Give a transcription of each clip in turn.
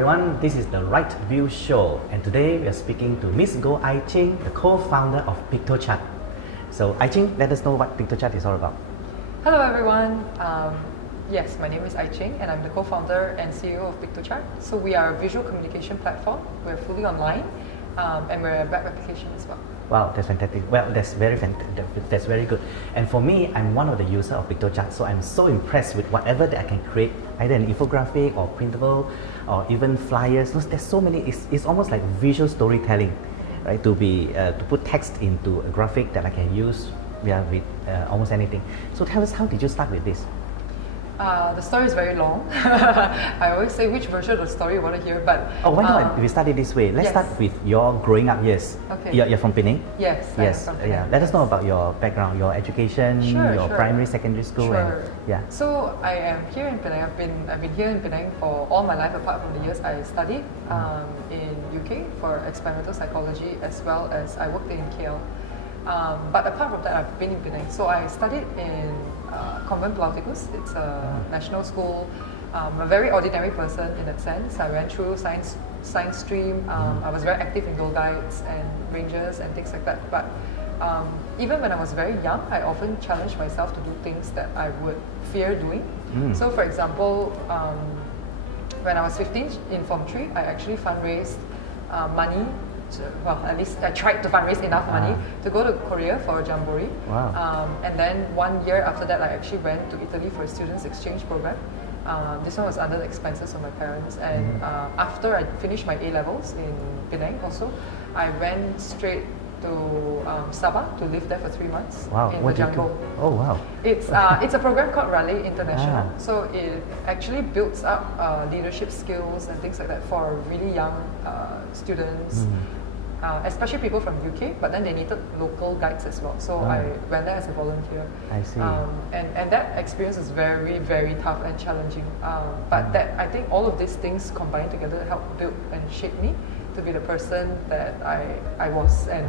everyone, this is the Right View Show, and today we are speaking to Miss Goh Ai Ching, the co-founder of Piktochart. So Ai Ching, let us know what Piktochart is all about. Hello everyone, yes, my name is Ai Ching and I'm the co-founder and CEO of Piktochart. So we are a visual communication platform, we're fully online and we're a web application as well. Wow, that's fantastic. Well, that's very good. And for me, I'm one of the users of Piktochart, so I'm so impressed with whatever that I can create, either an infographic or printable, or even flyers. There's so many. It's almost like visual storytelling, right? To put text into a graphic that I can use, with almost anything. So tell us, how did you start with this? The story is very long. I always say which version of the story you want to hear, but... Oh, why not we start it this way? Let's start with your growing up years. Okay. You're from Penang? Yes. Yes. Yeah. Let us know about your background, your education, your primary, secondary school. Sure. And, So I am here in Penang. I've been here in Penang for all my life, apart from the years I studied in UK for experimental psychology, as well as I worked in KL. But apart from that, I've been in Penang. So I studied in Convent Plauticus. It's a national school. I'm a very ordinary person in that sense. I went through science stream. I was very active in Girl Guides and Rangers and things like that. But even when I was very young, I often challenged myself to do things that I would fear doing. So for example, when I was 15 in Form 3, I actually fundraised money. Well, at least I tried to fundraise enough money to go to Korea for a jamboree. Wow. And then 1 year after that, I actually went to Italy for a students' exchange program. This one was under the expenses of my parents. And after I finished my A-levels in Penang also, I went straight to Sabah to live there for 3 months in the jungle. Oh wow! It's a program called Raleigh International. So it actually builds up leadership skills and things like that for really young students. Especially people from UK, but then they needed local guides as well. So I went there as a volunteer. I see. And that experience is very, very tough and challenging. But that, I think all of these things combined together helped build and shape me to be the person that I was and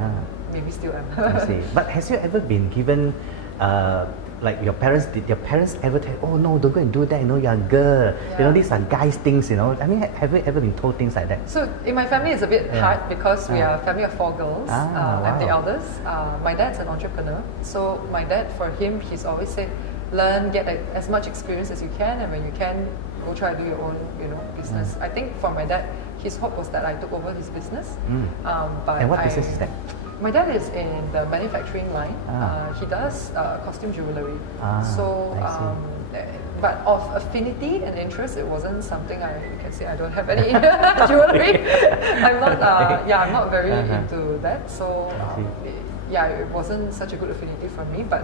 maybe still am. I see. But has you ever been given like did your parents ever tell, oh no, don't go and do that, you're a girl, these are guys things, I mean, have you ever been told things like that? So in my family it's a bit hard because we are a family of 4 girls. I'm the eldest. My dad's an entrepreneur, so my dad, for him, he's always said, learn, get as much experience as you can, and when you can, go try to do your own, business. I think for my dad, his hope was that I took over his business. And what business is that? My dad is in the manufacturing line. He does costume jewellery. But of affinity and interest, it wasn't something I can say I don't have any jewellery. I'm not very into that. So it wasn't such a good affinity for me. But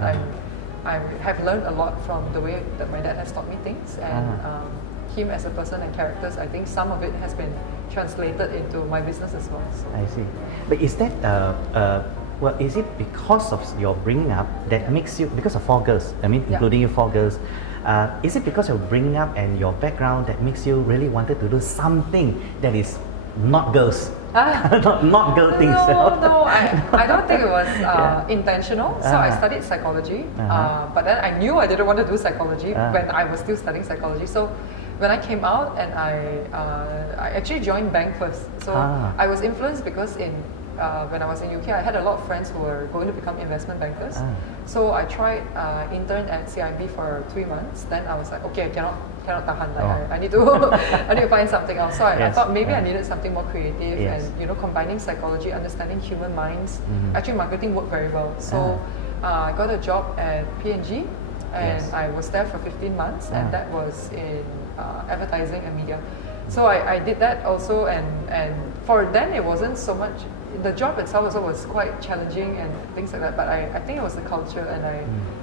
I have learned a lot from the way that my dad has taught me things, and him as a person and characters. I think some of it has been translated into my business as well. So. I see. But is that is it because of your bringing up that makes you, because of 4 girls, I mean, including you 4 girls, is it because of bringing up and your background that makes you really wanted to do something that is not girls? not girl things. No, I don't think it was intentional. So I studied psychology, but then I knew I didn't want to do psychology when I was still studying psychology. So when I came out and I actually joined bank first. So I was influenced because when I was in UK, I had a lot of friends who were going to become investment bankers. So I tried intern at CIMB for 3 months. Then I was like, okay, I cannot tahan. I need to find something else. So I thought maybe I needed something more creative and combining psychology, understanding human minds. Actually, marketing worked very well. So I got a job at P&G, and I was there for 15 months, and that was in advertising and media. So I did that also, and for then it wasn't so much, the job itself also was quite challenging and things like that, but I think it was the culture, and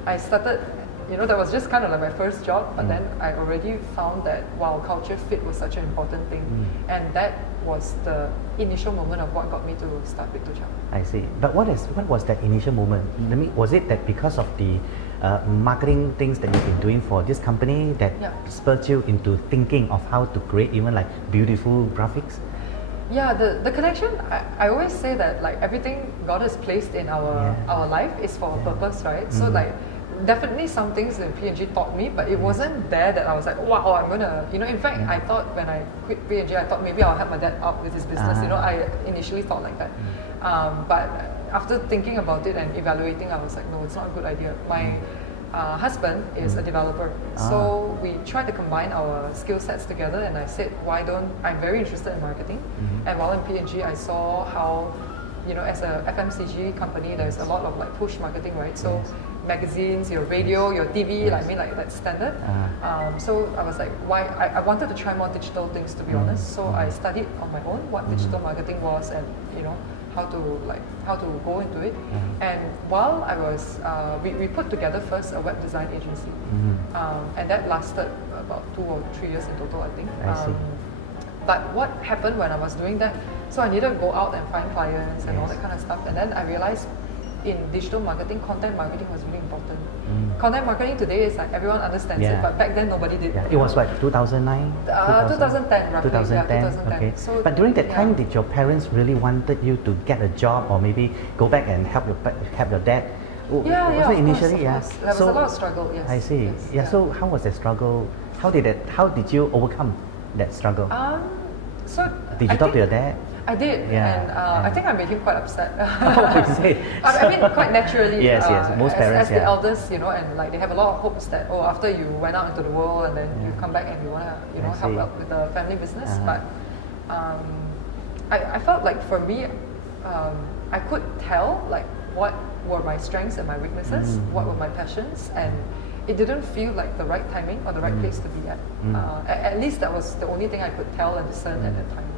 I started, that was just kind of like my first job, but then I already found that culture fit was such an important thing, and that was the initial moment of what got me to start Piktochart. I see. But what was that initial moment? Was it that because of the marketing things that you've been doing for this company that spurred you into thinking of how to create even like beautiful graphics? Yeah, the connection, I always say that like everything God has placed in our life is for a purpose, right? So like definitely some things in P&G taught me, but it wasn't there that I was like, wow, I'm gonna, in fact, I thought when I quit P&G, I thought maybe I'll help my dad out with his business. I initially thought like that. But after thinking about it and evaluating, I was like, no, it's not a good idea. My husband is a developer, so we tried to combine our skill sets together, and I said, I'm very interested in marketing, and while in P&G, I saw how, as a FMCG company, there's a lot of like push marketing, right? So magazines, your radio, your TV, like that's standard. So I was like, I wanted to try more digital things, to be honest. So I studied on my own what digital marketing was, and how to go into it. And while I was, we put together first a web design agency, and that lasted about 2 or 3 years in total, I think. But what happened when I was doing that? So I needed to go out and find clients and all that kind of stuff. And then I realized in digital marketing, content marketing was really important. Content marketing today is like everyone understands it, but back then nobody did. It was what, 2009? 2010 roughly. 2010. Okay. So, but during that time, did your parents really wanted you to get a job or maybe go back and help your dad? Yeah, was it initially? Of course. There was a lot of struggle, yes. I see. Yes, so how was the struggle? How did you overcome that struggle? Did you talk to your dad? I did, and I think I made him quite upset. I mean, quite naturally. Yes, most parents, as the eldest, and like they have a lot of hopes that after you went out into the world and then you come back and you want to, help out with the family business. But I felt like for me, I could tell like what were my strengths and my weaknesses, what were my passions, and it didn't feel like the right timing or the right place to be at. At least that was the only thing I could tell and discern at that time.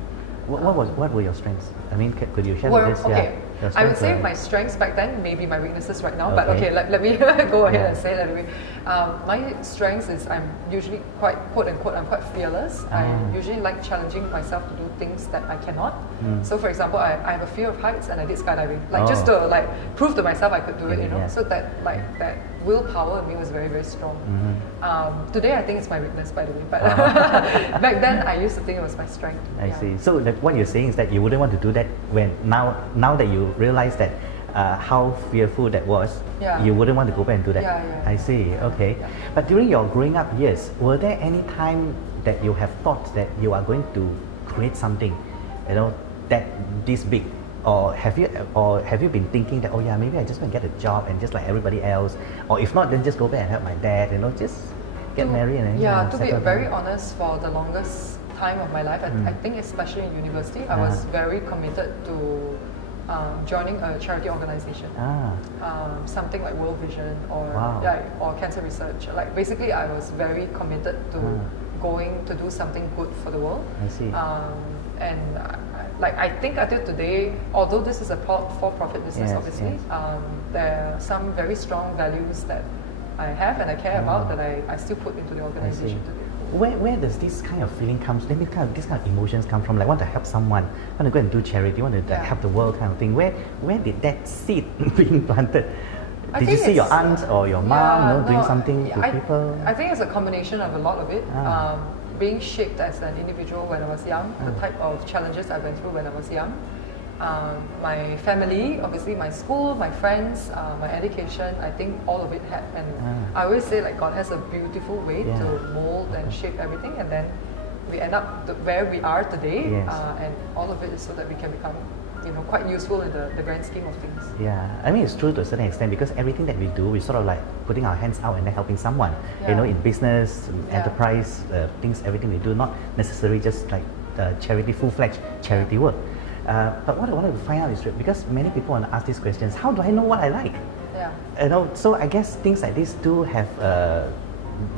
What were your strengths? I mean, could you share with us? Okay, I would say my strengths back then, maybe my weaknesses right now. But let me go ahead and say it anyway. My strengths is I'm usually quite, quote unquote, I'm quite fearless. I usually like challenging myself to do things that I cannot. So for example, I have a fear of heights and I did skydiving, just to like prove to myself I could do it. So that that willpower in me was very, very strong. Today I think it's my weakness, by the way, but back then I used to think it was my strength. I see. So what you're saying is that you wouldn't want to do that when now that you realize that how fearful that was, you wouldn't want to go back and do that. I see. Okay. But during your growing up years, were there any time that you have thought that you are going to create something, that this big? Or have you been thinking that maybe I just want to get a job and just like everybody else, or if not then just go back and help my dad, just get married and to be very honest, for the longest time of my life, I think especially in university, I was very committed to joining a charity organization, something like World Vision or cancer research. Like basically, I was very committed to going to do something good for the world. I see. I think until today, although this is a for-profit business, obviously, there are some very strong values that I have and I care about that I still put into the organization today. Where does this kind of feeling comes? These kind of emotions come from? Like want to help someone, want to go and do charity, want to help the world, kind of thing. Where did that seed being planted? Did you see your aunt or your mom, doing something to people? I think it's a combination of a lot of it. Being shaped as an individual when I was young, the type of challenges I went through when I was young. My family, obviously my school, my friends, my education, I think all of it had. And I always say like God has a beautiful way to mold and shape everything, and then we end up where we are today, and all of it is so that we can become quite useful in the grand scheme of things. Yeah, I mean it's true to a certain extent because everything that we do, we sort of like putting our hands out and then helping someone. In business, enterprise, things, everything we do, not necessarily just like charity, full-fledged charity work. But what I wanted to find out is because many people want to ask these questions: how do I know what I like? So I guess things like this do have.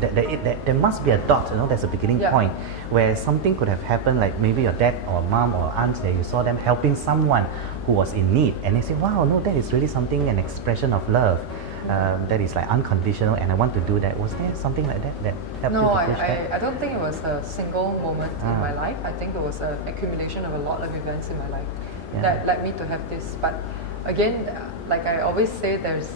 There must be a dot, there's a beginning point where something could have happened, like maybe your dad or mom or aunt, that you saw them helping someone who was in need, and they say, wow, no, that is really something, an expression of love that is like unconditional, and I want to do that. Was there something like that helped you to push that? I don't think it was a single moment in my life. I think it was an accumulation of a lot of events in my life that led me to have this. But again, like I always say, there's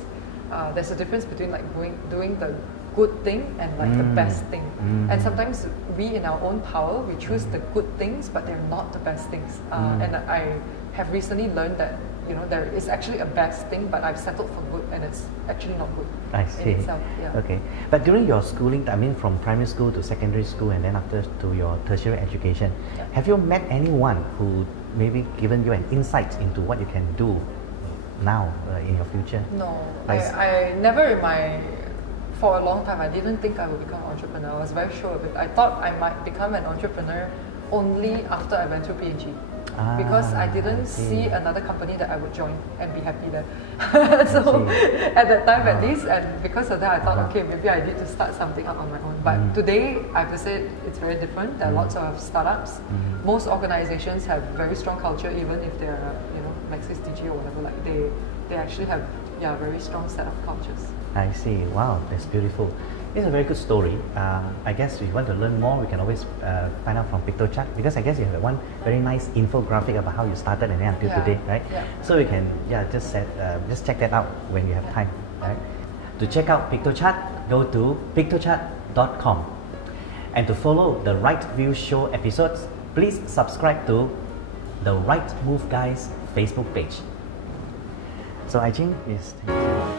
a difference between like doing the good thing and like the best thing. And sometimes we in our own power, we choose the good things, but they're not the best things. And I have recently learned that there is actually a best thing, but I've settled for good, and it's actually not good I in see. itself. Yeah. Okay. But during your schooling, I mean from primary school to secondary school and then after to your tertiary education, Yeah. have you met anyone who maybe given you an insight into what you can do now in your future? No, Nice. I never for a long time, I didn't think I would become an entrepreneur. I was very sure of it. I thought I might become an entrepreneur only after I went through PhD. Because I didn't see another company that I would join and be happy there. So at that time at least, and because of that I thought, okay, maybe I need to start something up on my own. But today, I have to say, it's very different. There are lots of startups. Most organizations have very strong culture, even if they're, like CSDG or whatever, like they actually have a very strong set of cultures. I see. Wow, that's beautiful. It's a very good story. I guess if you want to learn more, we can always find out from Piktochart, because I guess you have one very nice infographic about how you started and then until today, right? Yeah. So you can just check that out when you have time, right? To check out Piktochart, go to piktochart.com. And to follow the Right View Show episodes, please subscribe to the Right Move Guys Facebook page. So Ai Ching is.